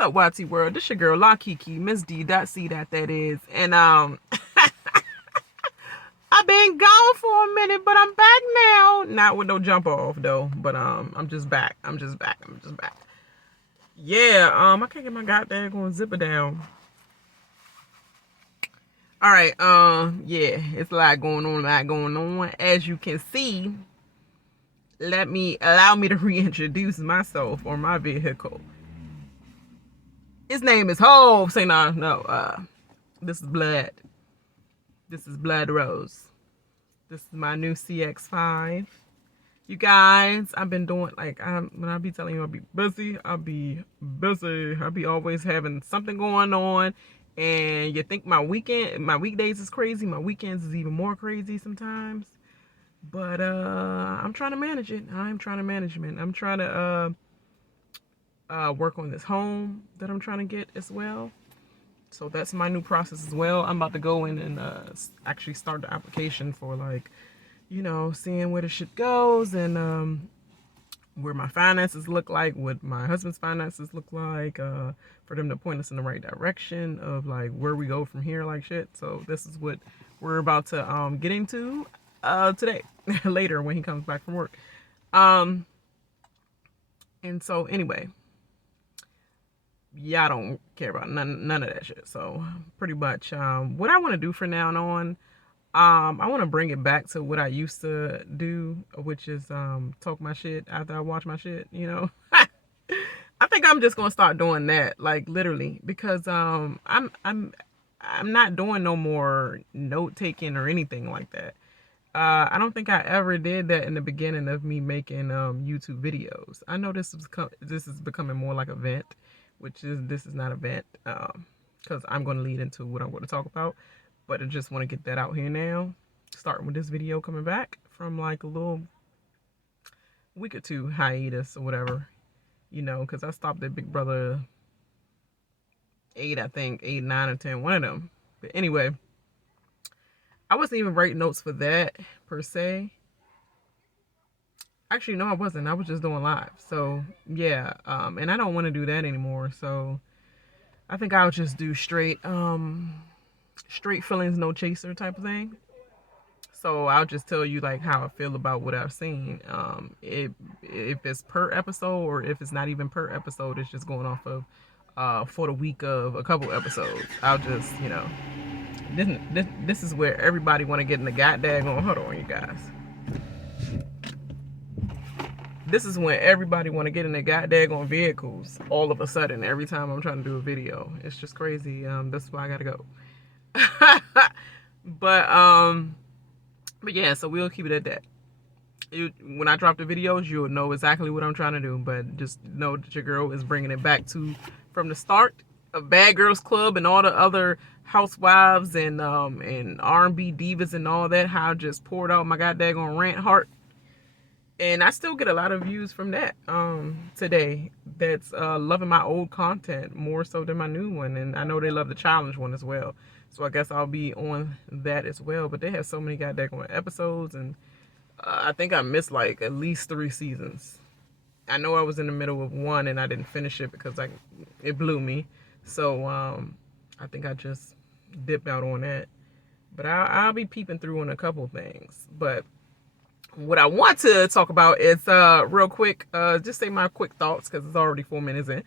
What's up, YT World? This your girl, La Kiki, Miss D. C. That is. And I've been gone for a minute, but I'm back now. Not with no jump off though, but I'm just back. I'm just back. Yeah, I can't get my goddamn zipper down. All right, yeah, it's a lot going on. As you can see, allow me to reintroduce myself or my vehicle. His name is Hov. Say no. This is Blood. This is Blood Rose. This is my new CX-5. You guys, I've been doing when I be telling you I'll be busy. I'll be always having something going on. And you think my weekdays is crazy. My weekends is even more crazy sometimes. But I'm trying to manage it. I'm trying to work on this home that I'm trying to get as well. So that's my new process as well. I'm about to go in and actually start the application for seeing where the shit goes and where my finances look like, what my husband's finances look like, for them to point us in the right direction of like where we go from here, like shit. So this is what we're about to get into today, later when he comes back from work. And so anyway, yeah, I don't care about none of that shit. So pretty much what I want to do from now on, I want to bring it back to what I used to do, which is talk my shit after I watch my shit, I think I'm just gonna start doing that, like literally, because I'm not doing no more note taking or anything like that. I don't think I ever did that in the beginning of me making YouTube videos. I know this is becoming more like a vent, this is not a vent, because I'm going to lead into what I'm going to talk about. But I just want to get that out here now, starting with this video coming back from like a little week or two hiatus or whatever, because I stopped at Big Brother 8, I think, 8, 9, or 10, one of them. But anyway, I wasn't even writing notes for that per se. Actually, no, I wasn't. I was just doing live. So yeah, and I don't want to do that anymore. So I think I'll just do straight feelings, no chaser type of thing. So I'll just tell you like how I feel about what I've seen. If it's per episode or if it's not even per episode, it's just going off of for the week of a couple episodes. I'll just this is where everybody want to get in the goddamn. Hold on, you guys. This is when everybody want to get in their goddamn vehicles all of a sudden every time I'm trying to do a video. It's just crazy. That's why I gotta go. But yeah, so we'll keep it at that. When I drop the videos, you'll know exactly what I'm trying to do. But just know that your girl is bringing it back from the start of Bad Girls Club and all the other housewives and R&B divas and all that. How I just poured out my goddamn rant heart. And I still get a lot of views from that today that's loving my old content more so than my new one. And I know they love the challenge one as well. So I guess I'll be on that as well. But they have so many goddamn episodes. And I think I missed like at least 3 seasons. I know I was in the middle of one and I didn't finish it because it blew me. So I think I just dipped out on that. But I'll be peeping through on a couple things. But what I want to talk about is real quick, just say my quick thoughts because it's already 4 minutes in.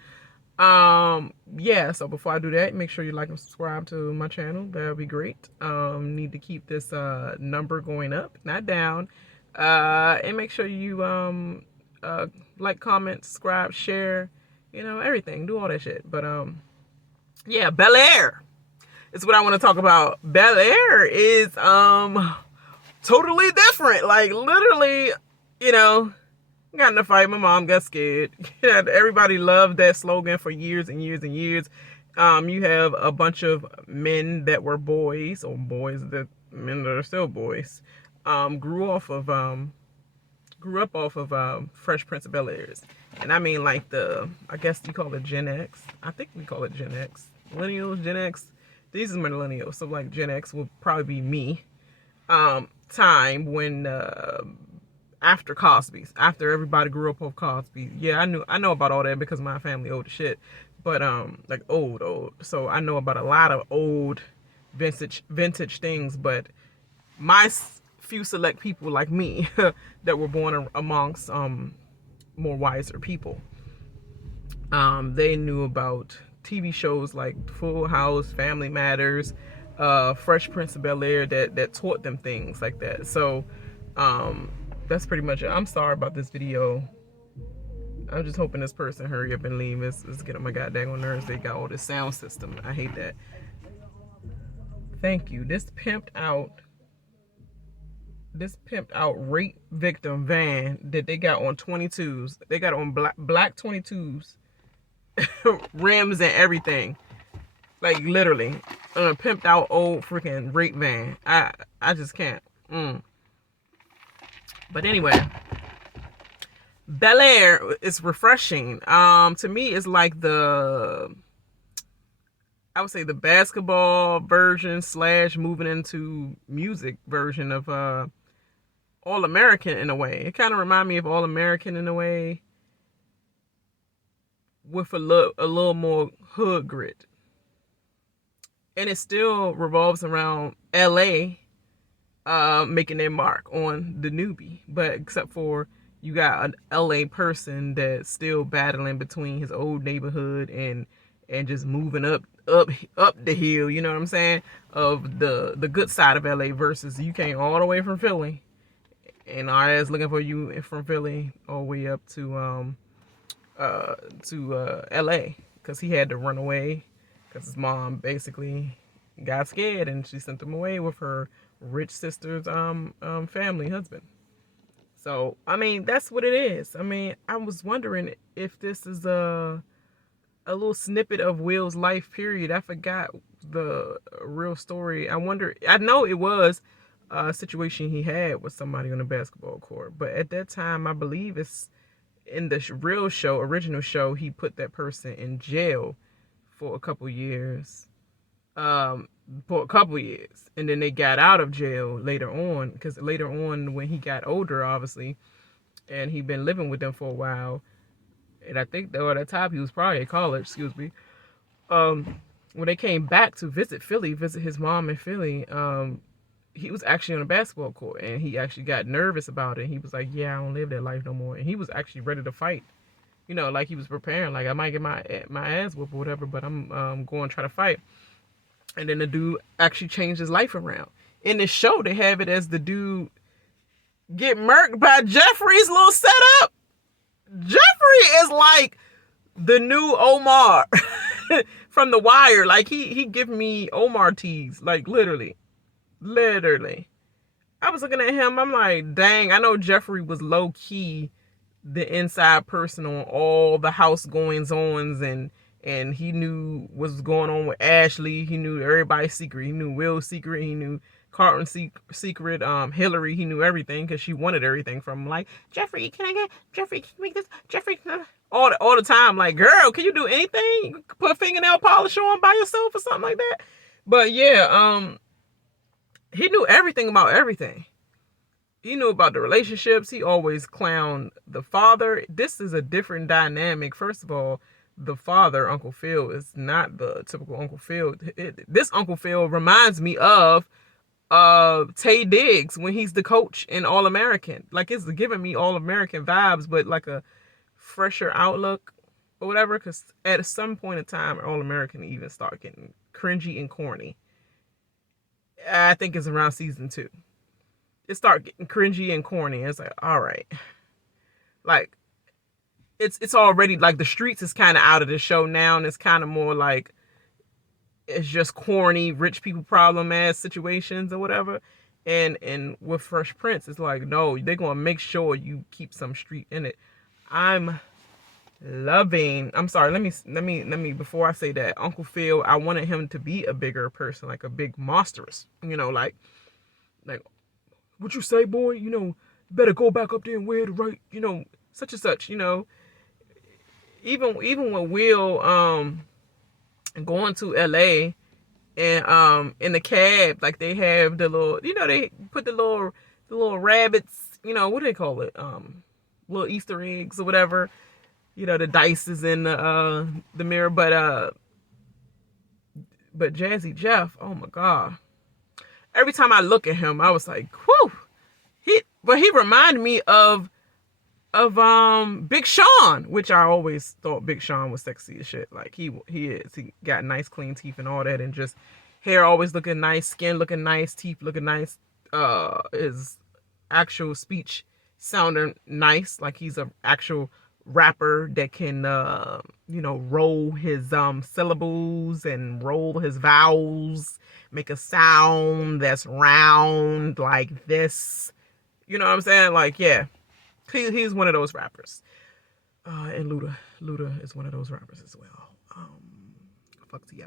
Yeah, so before I do that, make sure you like and subscribe to my channel. That'll be great. Need to keep this number going up, not down. And make sure you like, comment, subscribe, share, everything. Do all that shit. But yeah, Bel Air is what I want to talk about. Bel Air is totally different. Like literally, got in a fight. My mom got scared. Everybody loved that slogan for years and years and years. You have a bunch of men that were boys, or men that are still boys, grew up off of Fresh Prince of Bel Air. And I mean like I guess you call it Gen X. I think we call it Gen X. Millennials, Gen X. These are millennials. So like Gen X will probably be me. Time when after Cosby's, after everybody grew up off Cosby. Yeah, I know about all that because my family old as shit. but like old. So I know about a lot of old vintage things, but my few select people like me that were born amongst more wiser people, they knew about TV shows like Full House, Family Matters, Fresh Prince of Bel-Air, that taught them things like that. So that's pretty much it. I'm sorry about this video. I'm just hoping this person hurry up and leave. It's getting on my goddamn nerves. They got all this sound system. I hate that. Thank you. This pimped out rape victim van that they got on 22s. They got on black 22s, rims and everything. Like literally, pimped out old freaking rape van. I just can't. But anyway, Bel-Air is refreshing. To me, it's like I would say the basketball version / moving into music version of All American in a way. It kind of reminds me of All American in a way, with a little more hood grit. And it still revolves around LA making their mark on the newbie. But except for you got an LA person that's still battling between his old neighborhood and just moving up the hill, you know what I'm saying? Of the good side of LA versus you came all the way from Philly and our ass looking for you from Philly all the way up to LA because he had to run away because his mom basically got scared and she sent him away with her rich sister's family husband. So I mean that's what it is. I mean I was wondering if this is a little snippet of Will's life period. I forgot the real story. I know it was a situation he had with somebody on the basketball court, but at that time I believe it's in the original show, he put that person in jail for a couple years. And then they got out of jail later on, because later on when he got older, obviously, and he'd been living with them for a while, and I think though at the time he was probably at college, when they came back to visit his mom in Philly, he was actually on a basketball court and he actually got nervous about it. He was like, yeah, I don't live that life no more. And he was actually ready to fight, like he was preparing, like I might get my ass whooped or whatever, but I'm going to try to fight. And then the dude actually changed his life around. In the show, they have it as the dude get murked by Jeffrey's little setup. Jeffrey is like the new Omar from The Wire. Like he give me Omar tease, like literally. I was looking at him, I'm like, dang, I know Jeffrey was low key the inside person on all the house goings ons, and he knew what was going on with Ashley. He knew everybody's secret. He knew Will's secret. He knew Carlton's secret. Hillary, he knew everything because she wanted everything from him. Like, Jeffrey, can you make this? Jeffrey, all the time. Like, girl, can you do anything? Put fingernail polish on by yourself or something like that? But yeah, he knew everything about everything. He knew about the relationships. He always clowned the father. This is a different dynamic. First of all, the father, Uncle Phil, is not the typical Uncle Phil. This Uncle Phil reminds me of Taye Diggs when he's the coach in All American. Like, it's giving me All American vibes, but like a fresher outlook or whatever. Because at some point in time, All American even start getting cringy and corny. I think it's around season 2. It start getting cringy and corny. It's like, all right, like it's already like the streets is kind of out of the show now, and it's kind of more like it's just corny rich people problem ass situations or whatever. And with Fresh Prince, it's like, no, they're gonna make sure you keep some street in it. I'm sorry, let me before I say that, Uncle Phil, I wanted him to be a bigger person, like a big monstrous, like what you say, boy, you better go back up there and wear the right, such and such, even when Will going to LA and in the cab, like they have the little, they put the little rabbits, what do they call it, little Easter eggs or whatever, You know, the dice is in the mirror, but Jazzy Jeff, oh my god. Every time I look at him, I was like, whew. He reminded me of Big Sean, which I always thought Big Sean was sexy as shit. Like he is. He got nice clean teeth and all that, and just hair always looking nice, skin looking nice, teeth looking nice. His actual speech sounding nice, like he's a actual rapper that can roll his syllables and roll his vowels, make a sound that's round like this. You know what I'm saying? Like, yeah. He's one of those rappers. And Luda is one of those rappers as well. Fuck T.I.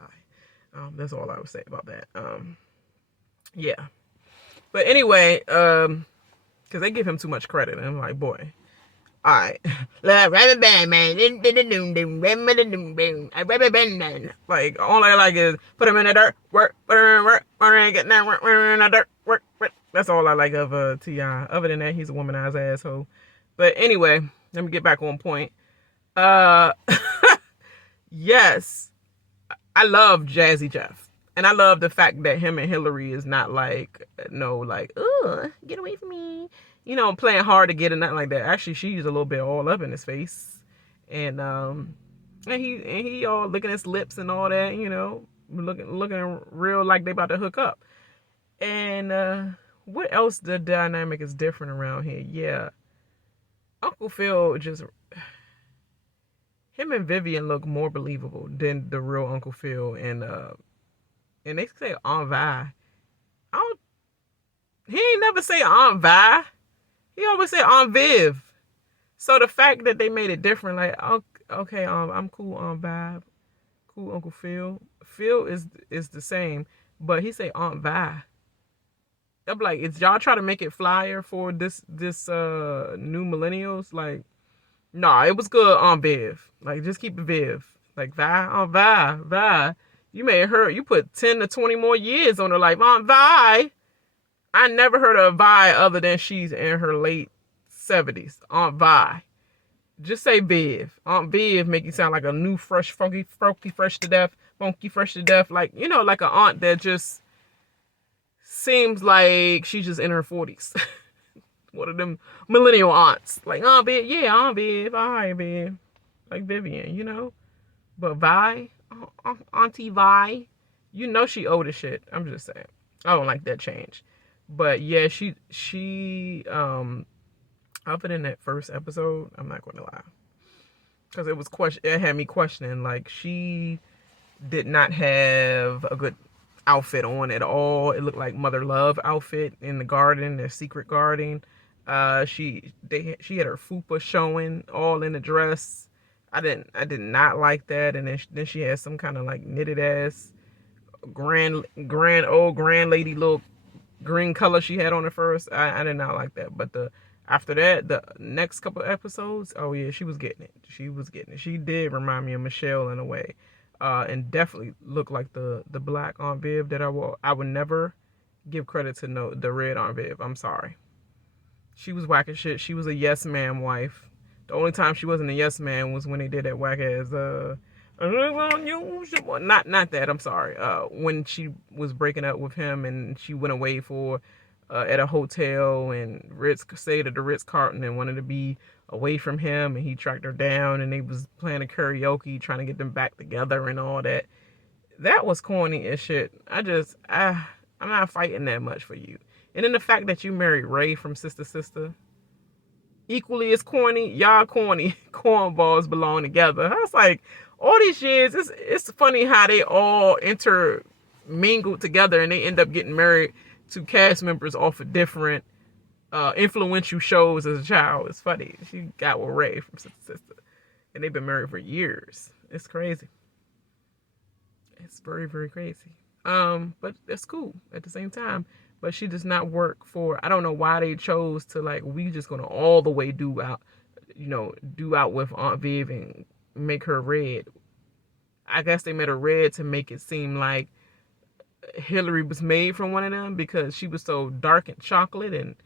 That's all I would say about that. Yeah. But anyway, because they give him too much credit. And I'm like, boy, all right. Like, all I like is put him in the dirt, work, put him in work, get down, work in the dirt, work. That's all I like of T.I. Other than that, he's a womanized asshole. But anyway, let me get back on point. Yes, I love Jazzy Jeff. And I love the fact that him and Hillary is not like, no, like, oh, get away from me. You know, playing hard to get and nothing like that. Actually, she's a little bit all up in his face. And he all licking his lips and all that, you know, looking real like they about to hook up. And what else the dynamic is different around here? Yeah. Uncle Phil just, him and Vivian look more believable than the real Uncle Phil. And they say Aunt Vi. He ain't never say Aunt Vi. He always say Aunt Viv. So the fact that they made it different, like, okay, I'm cool Aunt Vi, cool Uncle Phil. Phil is the same, but he say Aunt Vi. I'm like, is y'all try to make it flyer for this new millennials? Like, nah, it was good on Viv. Like, just keep it Viv. Like, Vi, on Vi. You made her, you put 10 to 20 more years on her life. Aunt Vi. I never heard of Vi other than she's in her late 70s. Aunt Vi. Just say Viv. Aunt Viv make you sound like a new, fresh, funky, fresh to death. Like, you know, like an aunt that just seems like she's just in her 40s. One of them millennial aunts. Like, Aunt Viv, yeah, Aunt Viv, all right, Viv. Like Vivian, you know? But Vi, Auntie Vi, you know she old as shit. I'm just saying. I don't like that change. But yeah, she other than that first episode, I'm not going to lie. Because it had me questioning, like, she did not have a good outfit on at all. It looked like Mother Love outfit in the garden, their secret garden. She had her fupa showing all in the dress. I did not like that. And then she had some kind of like knitted ass grand lady little green color she had on her first. I did not like that. But after that, the next couple of episodes, oh yeah, she was getting it. She did remind me of Michelle in a way. And definitely looked like the black Aunt Viv that I would never give credit to the red Aunt Viv. I'm sorry. She was whack as shit. She was a yes man wife. The only time she wasn't a yes man was when they did that whack ass not that, I'm sorry. When she was breaking up with him and she went away for at a hotel and stayed at the Ritz-Carlton and wanted to be away from him, and he tracked her down and they was playing a karaoke trying to get them back together and all that. That was corny as shit. I'm not fighting that much for you. And then the fact that you married Ray from Sister Sister, equally as corny. Y'all corny cornballs belong together. I was like, all these years, it's funny how they all intermingled together and they end up getting married to cast members off of different influential shows as a child. It's funny. She got with Ray from Sister Sister. And they've been married for years. It's crazy. It's very, very crazy. But it's cool at the same time. But she does not work for, I don't know why they chose to, like, we just gonna all the way do out with Aunt Viv and make her red. I guess they made her red to make it seem like Hillary was made from one of them because she was so dark and chocolate, and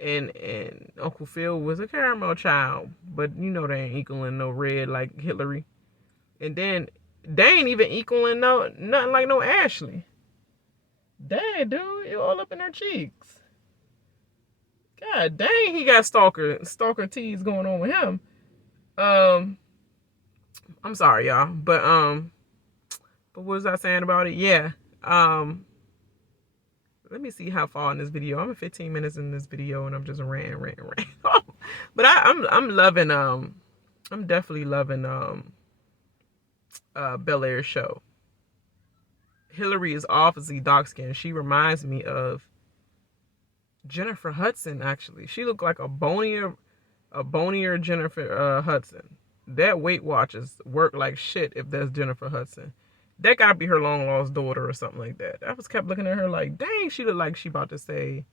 and Uncle Phil was a caramel child, but you know they ain't equaling no red like Hillary. And then they ain't even equaling nothing like no Ashley. Dang, dude, you all up in her cheeks. God dang, he got stalker tease going on with him. I'm sorry, y'all, but what was I saying about it? Yeah. Let me see how far in this video. I'm at 15 minutes in this video, and I'm just ranting. But I'm loving I'm definitely loving Bel Air's show. Hillary is obviously dark skinned. She reminds me of Jennifer Hudson. Actually, she looked like a bonier Jennifer Hudson. That Weight Watchers work like shit if that's Jennifer Hudson. That gotta be her long lost daughter or something like that. I was kept looking at her like, dang, she looked like she about to say,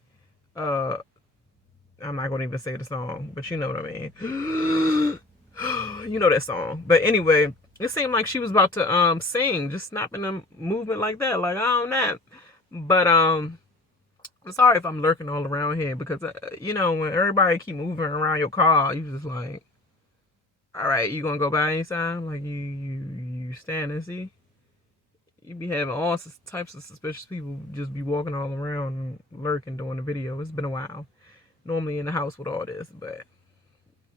I'm not gonna even say the song, but you know what I mean. You know that song. But anyway, it seemed like she was about to sing, just snapping a movement like that, like I don't know. But I'm sorry if I'm lurking all around here because you know when everybody keep moving around your car, you just like, all right, you gonna go by anytime? Like you stand and see. You be having all types of suspicious people just be walking all around and lurking during the video. It's been a while. Normally in the house with all this, but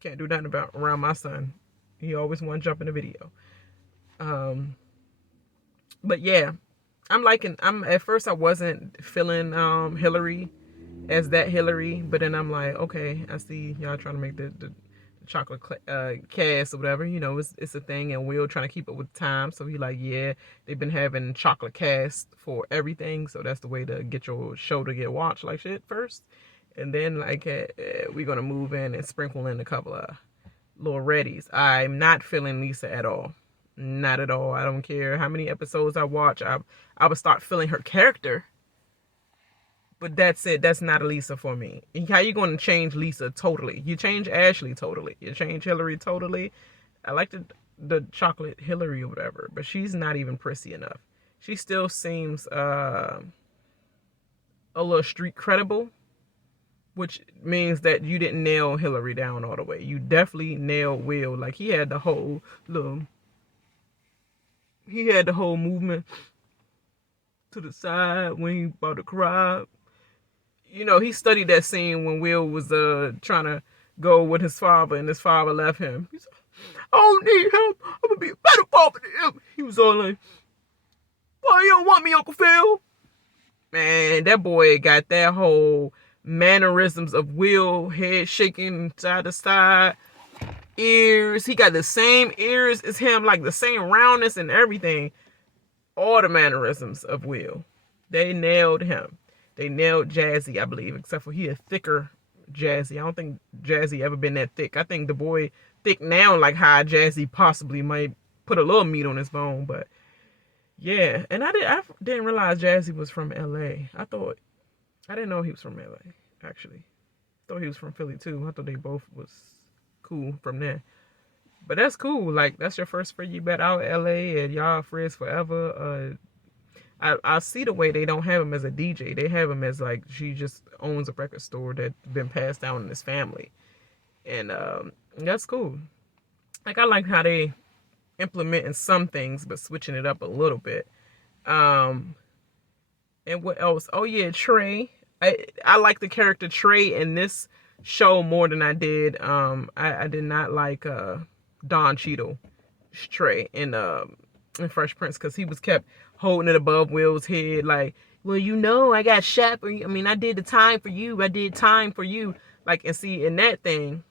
can't do nothing about around my son. He always want to jump in the video. But yeah, I'm at first I wasn't feeling Hillary as that Hillary, but then I'm like, okay, I see y'all trying to make the chocolate cast or whatever, you know, it's a thing, and Will trying to keep up with time, so he like, yeah, they've been having chocolate cast for everything, so that's the way to get your show to get watched like shit first, and then like we're gonna move in and sprinkle in a couple of little reddies. I'm not feeling Lisa at all, not at all. I don't care how many episodes I watch, I would start feeling her character. But that's it. That's not a Lisa for me. How you going to change Lisa totally? You change Ashley totally. You change Hillary totally. I like the chocolate Hillary or whatever, but she's not even prissy enough. She still seems a little street credible, which means that you didn't nail Hillary down all the way. You definitely nailed Will. Like he had the whole movement to the side when he about to cry. You know, he studied that scene when Will was trying to go with his father and his father left him. He said, I don't need him. I'm going to be a better father than him. He was all like, why you don't want me, Uncle Phil? Man, that boy got that whole mannerisms of Will, head shaking side to side, ears. He got the same ears as him, like the same roundness and everything. All the mannerisms of Will. They nailed him. They nailed Jazzy, I believe, except for he a thicker Jazzy. I don't think Jazzy ever been that thick. I think the boy thick now, like how Jazzy possibly might put a little meat on his bone, but yeah. And I didn't realize Jazzy was from LA. I didn't know he was from LA, actually. I thought he was from Philly too. I thought they both was cool from there. But that's cool. Like that's your first friend you met out in LA and y'all friends forever. I see the way they don't have him as a DJ. They have him as like she just owns a record store that's been passed down in his family. And that's cool. Like I like how they implementing some things but switching it up a little bit. And what else? Oh yeah, Trey. I like the character Trey in this show more than I did. I did not like Don Cheadle Trey in Fresh Prince because he was kept holding it above Will's head like, well, you know, I got shot for you. I mean, I did the time for you. I did time for you. Like, and see, in that thing,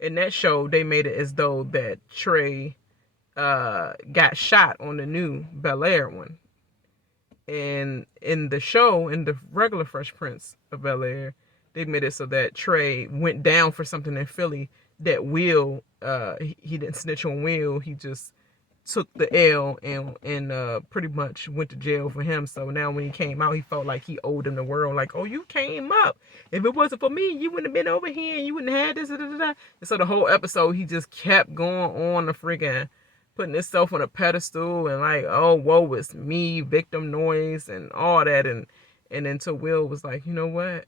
in that show, they made it as though that Trey got shot on the new Bel Air one. And in the show, in the regular Fresh Prince of Bel Air, they made it so that Trey went down for something in Philly that Will, he didn't snitch on Will. He just took the L and pretty much went to jail for him. So now when he came out, he felt like he owed him the world. Like, oh, you came up. If it wasn't for me, you wouldn't have been over here and you wouldn't have had this. And so the whole episode, he just kept going on the friggin' putting himself on a pedestal and like, oh, woe is me, victim noise and all that. And then until Will was like, you know what?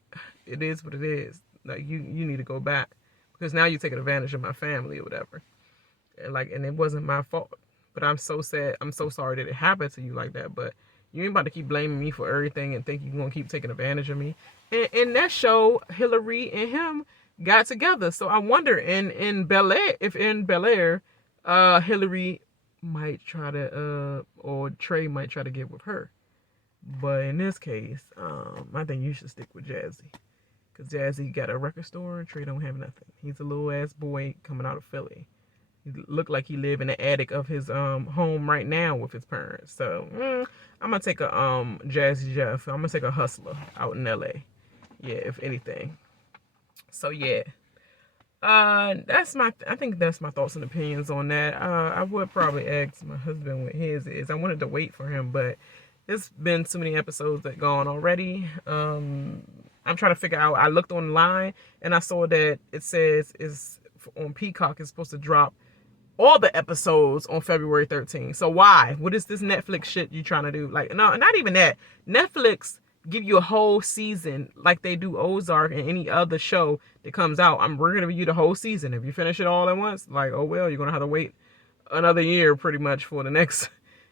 it is what it is. Like you need to go back because now you're taking advantage of my family or whatever. And it wasn't my fault. But I'm so sad. I'm so sorry that it happened to you like that. But you ain't about to keep blaming me for everything and think you're gonna keep taking advantage of me. And in that show, Hillary and him got together. So I wonder in Bel Air, if in Bel Air, Hillary might try to or Trey might try to get with her. But in this case, I think you should stick with Jazzy. Because Jazzy got a record store and Trey don't have nothing. He's a little ass boy coming out of Philly. He looked like he lived in the attic of his home right now with his parents. So I'm gonna take a Jazzy Jeff. I'm gonna take a hustler out in LA. Yeah, if anything. So yeah. I think that's my thoughts and opinions on that. I would probably ask my husband what his is. I wanted to wait for him, but it's been too many episodes that gone already. I'm trying to figure out. I looked online and I saw that it says is on Peacock is supposed to drop all the episodes on February 13th. So why? What is this Netflix shit you trying to do? Like, no, not even that. Netflix give you a whole season like they do Ozark and any other show that comes out. We're gonna give you the whole season. If you finish it all at once, like, oh well, you're gonna have to wait another year pretty much for the next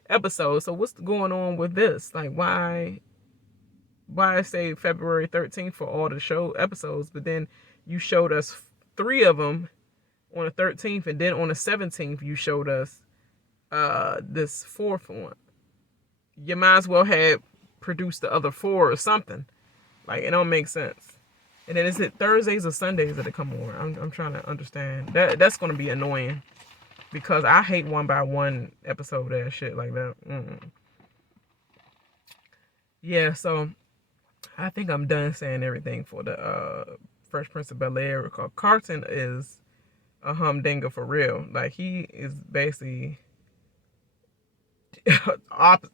episode. So what's going on with this? Like, why say February 13th for all the show episodes, but then you showed us 3 of them on the 13th, and then on the 17th you showed us this 4th one. You might as well have produced the other 4 or something. Like, it don't make sense. And then is it Thursdays or Sundays that it come on? I'm trying to understand. That's gonna be annoying because I hate 1-by-1 episode of that shit like that. Yeah, so I think I'm done saying everything for the Fresh Prince of Bel Air. Carlton is a humdinger for real. Like, he is basically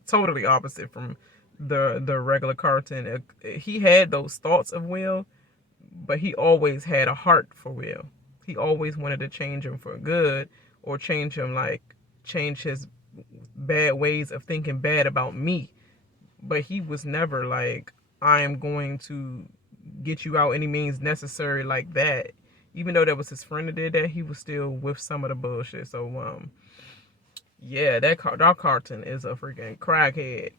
totally opposite from the regular Carlton. He had those thoughts of Will, but he always had a heart for Will. He always wanted to change him for good, or change his bad ways of thinking bad about me. But he was never like, I am going to get you out any means necessary like that. Even though that was his friend that did that, he was still with some of the bullshit. So, yeah, that Carlton is a freaking crackhead.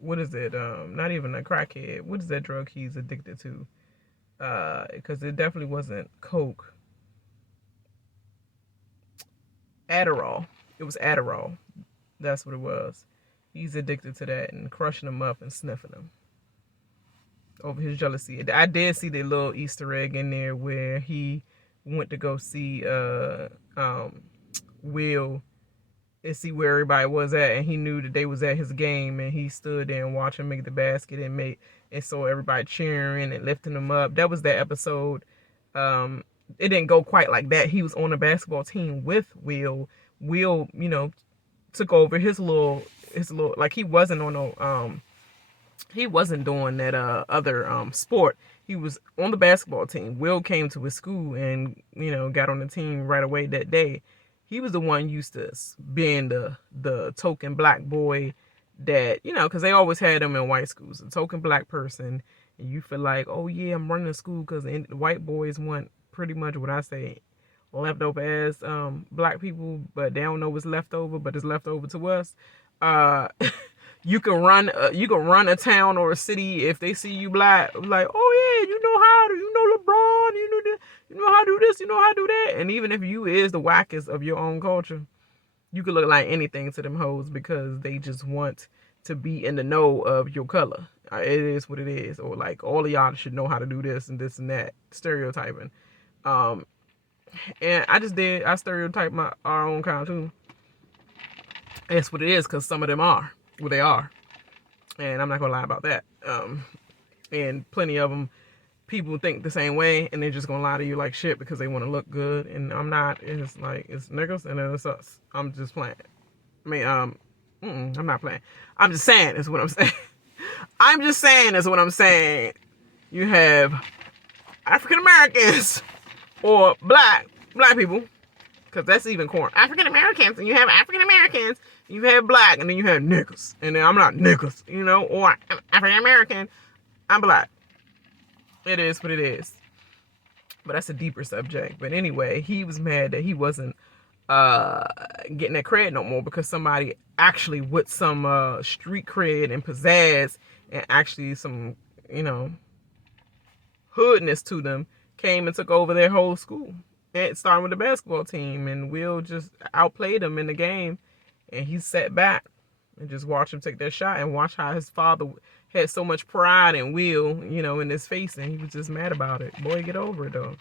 What is it? Not even a crackhead. What is that drug he's addicted to? Because it definitely wasn't coke. Adderall. It was Adderall. That's what it was. He's addicted to that and crushing them up and sniffing them over his jealousy. I did see the little Easter egg in there where he went to go see Will and see where everybody was at, and he knew that they was at his game, and he stood there and watched him make the basket and saw everybody cheering and lifting him up. That was that episode. It didn't go quite like that. He was on the basketball team with Will. Will, took over his little like, he wasn't on no he wasn't doing that other sport. He was on the basketball team. Will came to his school and got on the team right away that day. He was the one used to being the token black boy that, because they always had him in white schools, a token black person, and you feel like, oh yeah, I'm running the school because the white boys want pretty much what I say, leftover ass black people, but they don't know what's left over, but it's left over to us. You can run a town or a city if they see you black, like, oh yeah, LeBron, you know how to do this, you know how to do that. And even if you is the wackest of your own culture, you can look like anything to them hoes because they just want to be in the know of your color. It is what it is. Or like, all of y'all should know how to do this and this and that. Stereotyping. And I stereotype our own kind too. That's what it is, because some of them are what they are. And I'm not going to lie about that. And plenty of them, people think the same way, and they're just going to lie to you like shit because they want to look good. And I'm not. It's like, it's niggas and then it's us. I'm just playing. I mean, I'm not playing. I'm just saying is what I'm saying. I'm just saying is what I'm saying. You have African Americans or black people, because that's even corn. African Americans, and you have African Americans, you have black, and then you have niggas. And then I'm not niggas, or African American, I'm black. It is what it is. But that's a deeper subject. But anyway, he was mad that he wasn't getting that cred no more because somebody actually with some street cred and pizzazz and actually some, you know, hoodness to them came and took over their whole school. And starting with the basketball team, and Will just outplayed him in the game, and he sat back and just watched him take that shot and watch how his father had so much pride and Will, you know, in his face, and he was just mad about it. Boy, get over it though.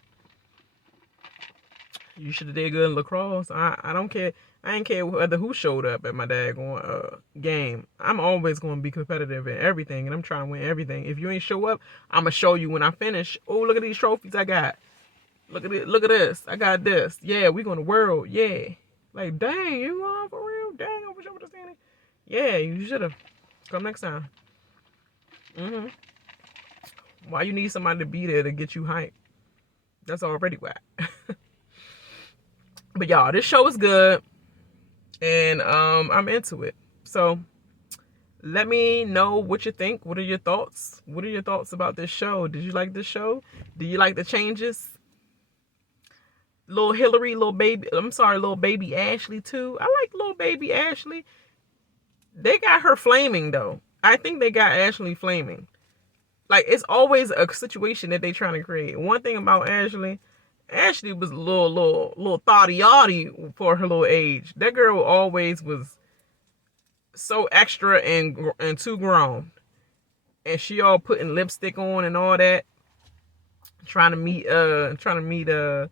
You should have did good in lacrosse. I don't care. I ain't care whether who showed up at my daggone game. I'm always going to be competitive in everything, and I'm trying to win everything. If you ain't show up, I'm going to show you when I finish. Oh, look at these trophies I got. Look at it. Look at this. I got this. Yeah, we going to world. Yeah. Like, dang, you on for real? Dang, I wish I would have seen it. Yeah, you should have. Come next time. Why you need somebody to be there to get you hyped? That's already whack. But y'all, this show is good, and I'm into it. So let me know what you think. What are your thoughts? What are your thoughts about this show? Did you like this show? Do you like the changes? Little Hillary, little baby Ashley too. I like little baby Ashley. They got her flaming though. I think they got Ashley flaming. Like, it's always a situation that they trying to create. One thing about Ashley was a little thotty for her little age. That girl always was so extra and too grown. And she all putting lipstick on and all that. Trying to meet the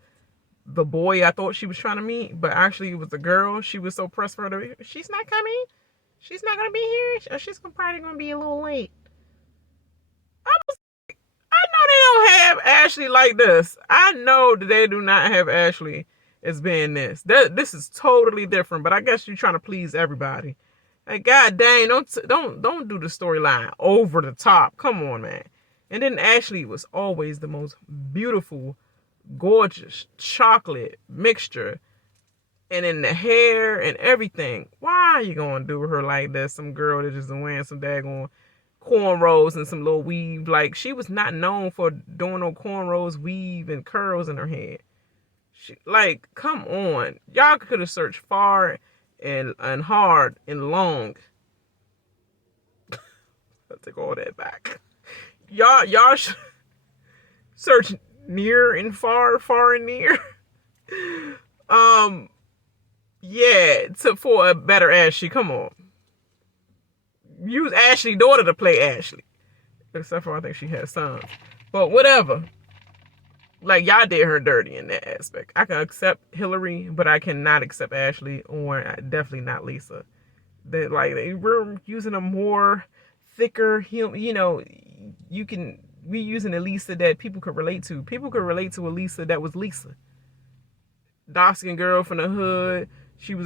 boy I thought she was trying to meet, but actually it was a girl. She was so pressed for her to, she's not coming. She's not gonna be here. She's probably gonna be a little late. I know they don't have Ashley like this. I know that they do not have Ashley as being this. This is totally different, but I guess you're trying to please everybody. Like, god dang, don't do the storyline over the top. Come on, man. And then Ashley was always the most beautiful, gorgeous chocolate mixture. And in the hair and everything. Why are you gonna do her like that? Some girl that just wearing some daggone cornrows and some little weave. Like, she was not known for doing no cornrows, weave, and curls in her head. She, like, come on. Y'all could have searched far and hard and long. I'll take all that back. Y'all should search near and far, far and near. Yeah, for a better Ashley. Come on. Use Ashley's daughter to play Ashley. Except for I think she has sons. But whatever. Like, y'all did her dirty in that aspect. I can accept Hillary, but I cannot accept Ashley, or definitely not Lisa. That, like, we're using a more thicker, you know, we using a Lisa that people could relate to. People could relate to a Lisa that was Lisa. Dark-skinned girl from the hood. She was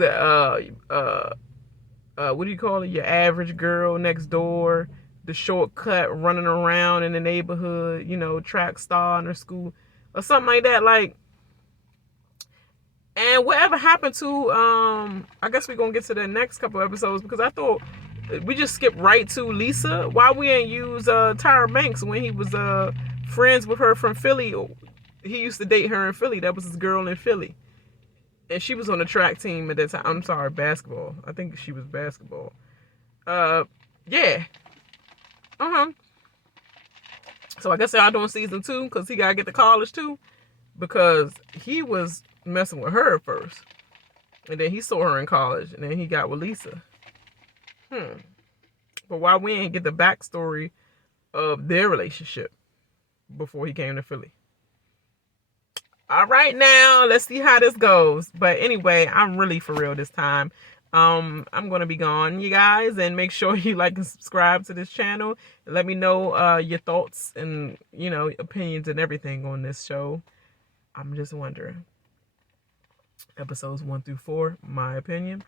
what do you call it? Your average girl next door. The shortcut running around in the neighborhood, you know, track star in her school. Or something like that. Like, and whatever happened to, I guess we're going to get to the next couple episodes, because I thought we just skipped right to Lisa. Why we ain't use Tyra Banks when he was friends with her from Philly? He used to date her in Philly. That was his girl in Philly. And she was on the track team at that time. I'm sorry, basketball. I think she was basketball. Yeah. So I guess y'all doing season 2 because he got to get to college too. Because he was messing with her at first. And then he saw her in college. And then he got with Lisa. But why we ain't get the backstory of their relationship before he came to Philly? All right, now let's see how this goes. But anyway, I'm really for real this time. I'm gonna be gone, you guys, and make sure you like and subscribe to this channel. Let me know your thoughts and, you know, opinions and everything on this show. I'm just wondering. Episodes 1 through 4, my opinion.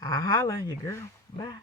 Holla, your girl. Bye.